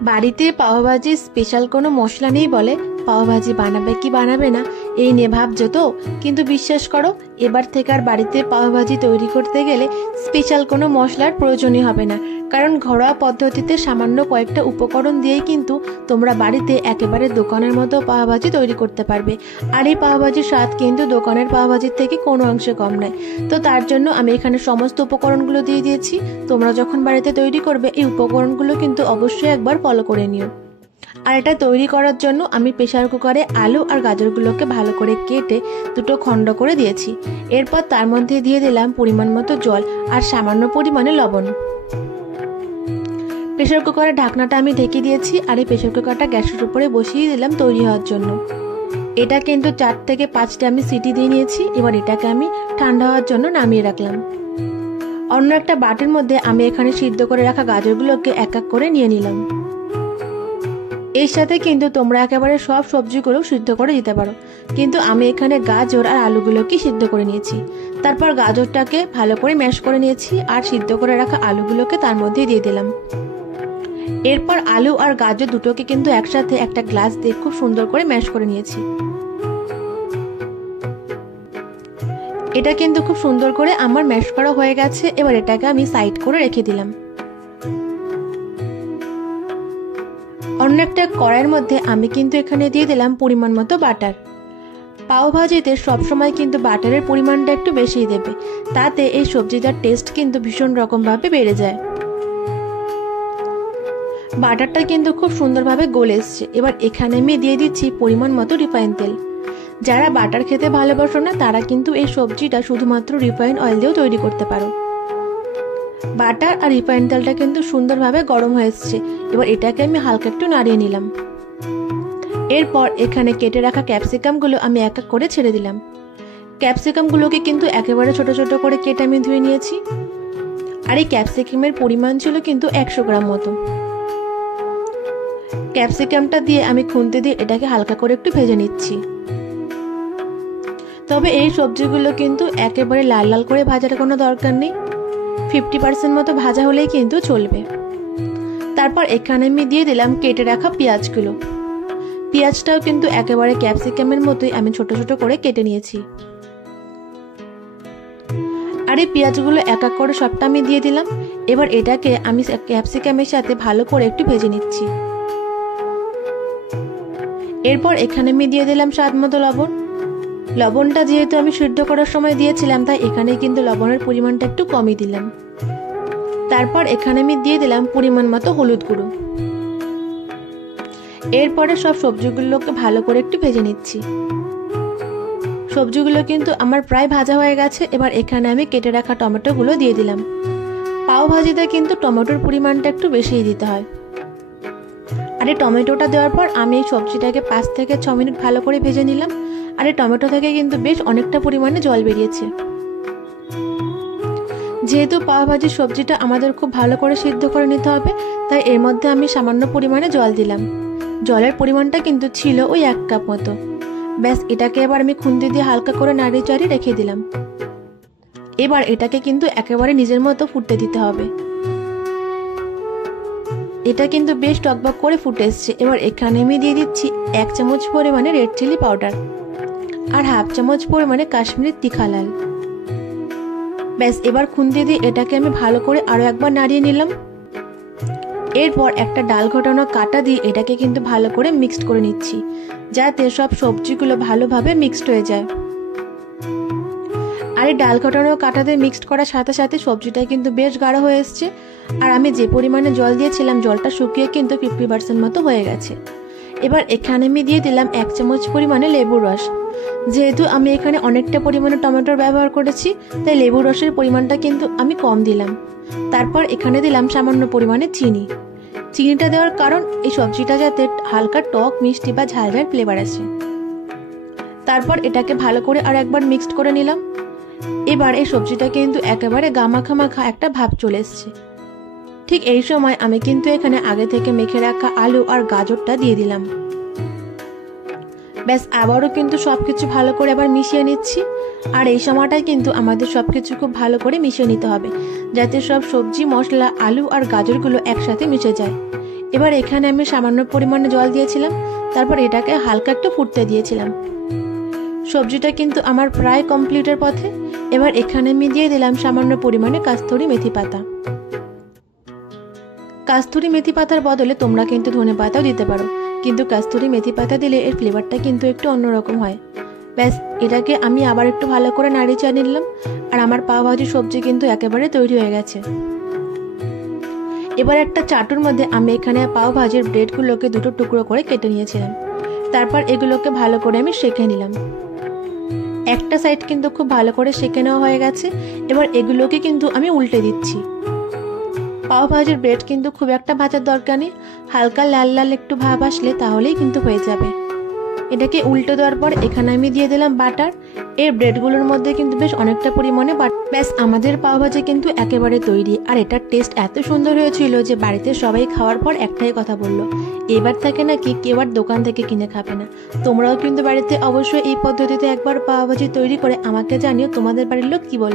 বাড়িতে পাওভাজি স্পেশাল কোনো মশলা নেই বলে পাওভাজি বানাবে কি বানাবে না এই নিয়ে ভাবছো তো, কিন্তু বিশ্বাস করো এবার থেকে আর বাড়িতে পাওভাজি তৈরি করতে গেলে স্পেশাল কোনো মশলার প্রয়োজনই হবে না। কারণ ঘরোয়া পদ্ধতিতে সামান্য কয়েকটা উপকরণ দিয়েই কিন্তু তোমরা বাড়িতে একেবারে দোকানের মতো পাওভাজি তৈরি করতে পারবে। আর এই পাওভাজির স্বাদ কিন্তু দোকানের পাওভাজির থেকে কোনো অংশে কম নয়। তো তার জন্য আমি এখানে সমস্ত উপকরণগুলো দিয়ে দিয়েছি। তোমরা যখন বাড়িতে তৈরি করবে এই উপকরণগুলো কিন্তু অবশ্যই একবার ফলো করে নিও। আর এটা তৈরি করার জন্য আমি প্রেসার কুকারে আলু আর গাজরগুলোকে ভালো করে কেটে দুটো খণ্ড করে দিয়েছি। এরপর তার মধ্যে দিয়ে দিলাম পরিমাণ মতো জল আর সামান্য পরিমাণে লবণ। প্রেসার কুকারের ঢাকনাটা আমি ঢেকে দিয়েছি আর এই প্রেসার কুকারটা গ্যাসের উপরে বসিয়ে দিলাম তৈরি হওয়ার জন্য। এটা কিন্তু 4 থেকে 5টা আমি সিটি দিয়ে নিয়েছি। এবার এটাকে আমি ঠান্ডা হওয়ার জন্য নামিয়ে রাখলাম। অন্য একটা বাটির মধ্যে আমি এখানে সিদ্ধ করে রাখা গাজরগুলোকে এক এক করে নিয়ে নিলাম। এর সাথে কিন্তু তোমরা একেবারে সব সবজিগুলো সিদ্ধ করে দিতে পারো, কিন্তু আমি এখানে গাজর আর আলুগুলোকে সিদ্ধ করে নিয়েছি। তারপর গাজরটাকে ভালো করে ম্যাশ করে নিয়েছি আর সিদ্ধ করে রাখা আলুগুলোকে তার মধ্যে দিয়ে দিলাম। এরপর আলু আর গাজর দুটোকে কিন্তু একসাথে একটা গ্লাস দিয়ে খুব সুন্দর করে ম্যাশ করে নিয়েছি। এটা কিন্তু খুব সুন্দর করে আমার ম্যাশ করা হয়ে গেছে। এবার এটাকে আমি সাইড করে রেখে দিলাম। অন্য একটা কড়াইয়ের মধ্যে আমি কিন্তু এখানে দিয়ে দিলাম পরিমাণ মতো বাটার। পাওভাজিতে সবসময় কিন্তু বাটারের পরিমাণটা একটু বেশিই দেবে, তাতে এই সবজিটার টেস্ট কিন্তু ভীষণ রকমভাবে বেড়ে যায়। বাটারটা কিন্তু খুব সুন্দরভাবে গলে এসছে। এবার এখানে আমি দিয়ে দিচ্ছি পরিমাণ মতো রিফাইন তেল। যারা বাটার খেতে ভালোবাসো না তারা কিন্তু এই সবজিটা শুধুমাত্র রিফাইন অয়েল দিয়েও তৈরি করতে পারো। বাটার আর রিফাইন তেলটা কিন্তু সুন্দরভাবে গরম হয়ে এসছে। এবার এটাকে আমি হালকা একটু নাড়িয়ে নিলাম। এরপর এখানে কেটে রাখা ক্যাপসিকামগুলো আমি এক এক করে ছেড়ে দিলাম। ক্যাপসিকামগুলোকে কিন্তু একেবারে ছোট ছোট করে কেটে আমি ধুয়ে নিয়েছি। আর এই ক্যাপসিকামের পরিমাণ ছিল কিন্তু 100 গ্রাম মতো। ক্যাপসিকামটা দিয়ে আমি খুন্তি দিয়ে এটাকে হালকা করে একটু ভেজে নিচ্ছি। তবে এই সবজিগুলো কিন্তু একেবারে লাল লাল করে ভাজার কোনো দরকার নেই, 50% মতো ভাজা হলেই কিন্তু চলবে। তারপর এখানে আমি দিয়ে দিলাম কেটে রাখা পেঁয়াজগুলো। পেঁয়াজটাও কিন্তু একেবারে ক্যাপসিকামের মতোই আমি ছোট ছোট করে কেটে নিয়েছি। আর এই পেঁয়াজগুলো এক এক করে সবটা আমি দিয়ে দিলাম। এবার এটাকে আমি ক্যাপসিকামের সাথে ভালো করে একটু ভেজে নিচ্ছি। এরপর এখানে আমি দিয়ে দিলাম স্বাদ মতো লবণ। লবণটা যেহেতু আমি সিদ্ধ করার সময় দিয়েছিলাম তাই এখানে কিন্তু লবণের পরিমাণটা একটু কমই দিলাম। তারপর এখানে আমি দিয়ে দিলাম পরিমাণ মতো হলুদ গুঁড়ো। এরপরে সব সবজিগুলোকে ভালো করে একটু ভেজে নিচ্ছি। সবজিগুলো কিন্তু আমার প্রায় ভাজা হয়ে গেছে। এবার এখানে আমি কেটে রাখা টমেটোগুলো দিয়ে দিলাম। পাও ভাজিতে কিন্তু টমেটোর পরিমাণটা একটু বেশিই দিতে হয়। আর এই টমেটোটা দেওয়ার পর আমি এই সবজিটাকে 5 থেকে 6 মিনিট ভালো করে ভেজে নিলাম। আর এই টমেটো থেকে কিন্তু বেশ অনেকটা পরিমাণে জল বেরিয়েছে। যেহেতু পাও ভাজির সবজিটা আমাদের খুব ভালো করে সিদ্ধ করে নিতে হবে, তাই এর মধ্যে আমি সামান্য পরিমাণে জল দিলাম। জলের পরিমাণটা কিন্তু ছিল ওই 1 কাপ মতো। ব্যাস এটাকে এবার আমি খুন্তি দিয়ে হালকা করে নাড়িয়ে চাড়িয়ে রেখে দিলাম। এবার এটাকে কিন্তু একেবারে নিজের মতো ফুটতে দিতে হবে। এটা কিন্তু বেশ টকবক করে ফুটে এসছে। এবার এখানে আমি দিয়ে দিচ্ছি 1 চামচ পরিমাণে রেড চিলি পাউডার আর 1/2 চামচ পরিমাণে কাশ্মীরি তিখা লাল। ব্যাস এবার খুন্তি দিয়ে এটাকে আমি ভালো করে আরো একবার নাড়িয়ে নিলাম। এরপর একটা ডাল ঘটানো কাঁটা দিয়ে এটাকে কিন্তু ভালো করে মিক্সড করে নিচ্ছি, যাতে সব সবজিগুলো ভালোভাবে মিক্সড হয়ে যায়। আর এই ডাল ঘটানো কাঁটা দিয়ে মিক্সড করার সাথে সাথে সবজিটা কিন্তু বেশ গাঢ় হয়ে এসছে। আর আমি যে পরিমাণে জল দিয়েছিলাম জলটা শুকিয়ে কিন্তু 50% মতো হয়ে গেছে। এবার এখানে আমি দিয়ে দিলাম 1 চামচ পরিমাণে লেবুর রস। যেহেতু আমি এখানে অনেকটা পরিমাণে টমেটোর ব্যবহার করেছি তাই লেবুর রসের পরিমাণটা কিন্তু আমি কম দিলাম। তারপর এখানে দিলাম সামান্য পরিমাণে চিনি। চিনিটা দেওয়ার কারণ এই সবজিটা যাতে হালকা টক মিষ্টি বা ঝালঝাল ফ্লেভার আসে। তারপর এটাকে ভালো করে আর একবার মিক্সড করে নিলাম। এবার এই সবজিটা কিন্তু একেবারে গামাখা একটা ভাব চলে এসছে। ঠিক এই সময় আমি কিন্তু এখানে আগে থেকে মেখে রাখা আলু আর গাজরটা দিয়ে দিলাম। ব্যাস আবারও কিন্তু সবকিছু ভালো করে আবার মিশিয়ে নিচ্ছি। আর এই সময়টাই কিন্তু আমাদের সবকিছু খুব ভালো করে মিশিয়ে নিতে হবে, যাতে সব সবজি মশলা আলু আর গাজরগুলো একসাথে মিশে যায়। এবার এখানে আমি সামান্য পরিমাণে জল দিয়েছিলাম, তারপর এটাকে হালকা একটু ফুটতে দিয়েছিলাম। সবজিটা কিন্তু আমার প্রায় কমপ্লিটের পথে। এবার এখানে আমি দিয়ে দিলাম সামান্য পরিমাণে কাস্তুরি মেথি পাতা। কাস্তুরি মেথি পাতার বদলে তোমরা কিন্তু ধনে পাতাও দিতে পারো, কিন্তু কাস্তুরি মেথি পাতা দিলে এর ফ্লেভারটা কিন্তু একটু অন্যরকম হয়। ব্যাস, এটাকে আমি আবার একটু ভালো করে নাড়িয়ে চাড়িয়ে নিলাম, আর আমার পাওভাজি সবজি কিন্তু একেবারে তৈরি হয়ে গেছে। এবার একটা চাটুর মধ্যে আমি এখানে পাওভাজির ব্রেডগুলোকে দুটো টুকরো করে কেটে নিয়েছিলাম, তারপর এগুলোকে ভালো করে আমি সেঁকে নিলাম। একটা সাইড কিন্তু খুব ভালো করে সেঁকে নেওয়া হয়ে গেছে। এবার এগুলোকে কিন্তু আমি উল্টে দিচ্ছি। পাওভাজির ব্রেড কিন্তু খুব একটা ভাজার দরকার নেই, হালকা লাল লাল একটু ভাব আসলে তাহলেই কিন্তু হয়ে যাবে। এটাকে উল্টে দেওয়ার পর এখানে আমি দিয়ে দিলাম বাটার। এই ব্রেডগুলোর মধ্যে কিন্তু বেশ অনেকটা পরিমাণে বাটার। ব্যাস, আমাদের পাওভাজি কিন্তু একেবারে তৈরি। আর এটার টেস্ট এত সুন্দর হয়েছিল যে বাড়িতে সবাই খাওয়ার পর একটাই কথা বললো, এবার থেকে নাকি কেউ আর দোকান থেকে কিনে খাবে না। তোমরাও কিন্তু বাড়িতে অবশ্যই এই পদ্ধতিতে একবার পাওভাজি তৈরি করে আমাকে জানিও তোমাদের বাড়ির লোক কি বলে।